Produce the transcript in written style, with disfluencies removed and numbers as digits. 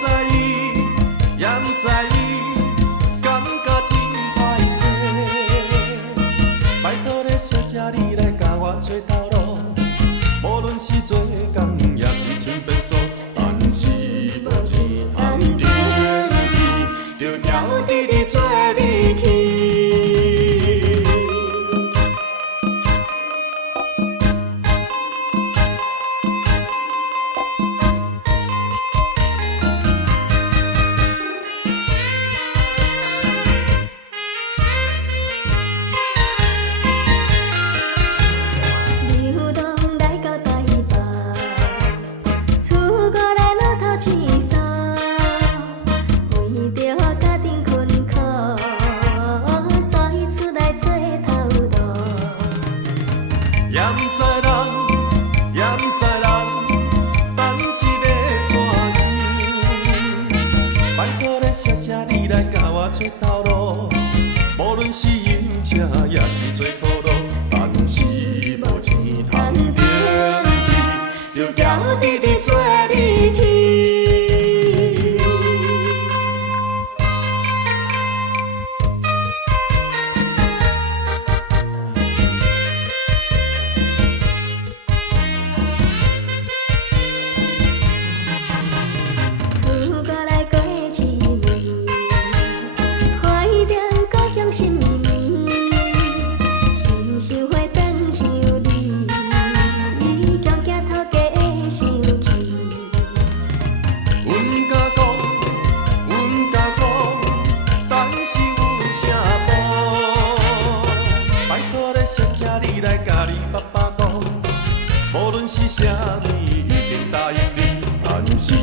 知伊，也毋知伊，感觉真歹势。拜托咧，小姐你来甲我找头路，无论是做工也是穿便所，但是无钱通顶去，就交弟弟做你去。找头路，无论是油车也是做苦劳，但是无钱通顶去，就交弟弟做你去。无论是啥物，一定答应你，但是。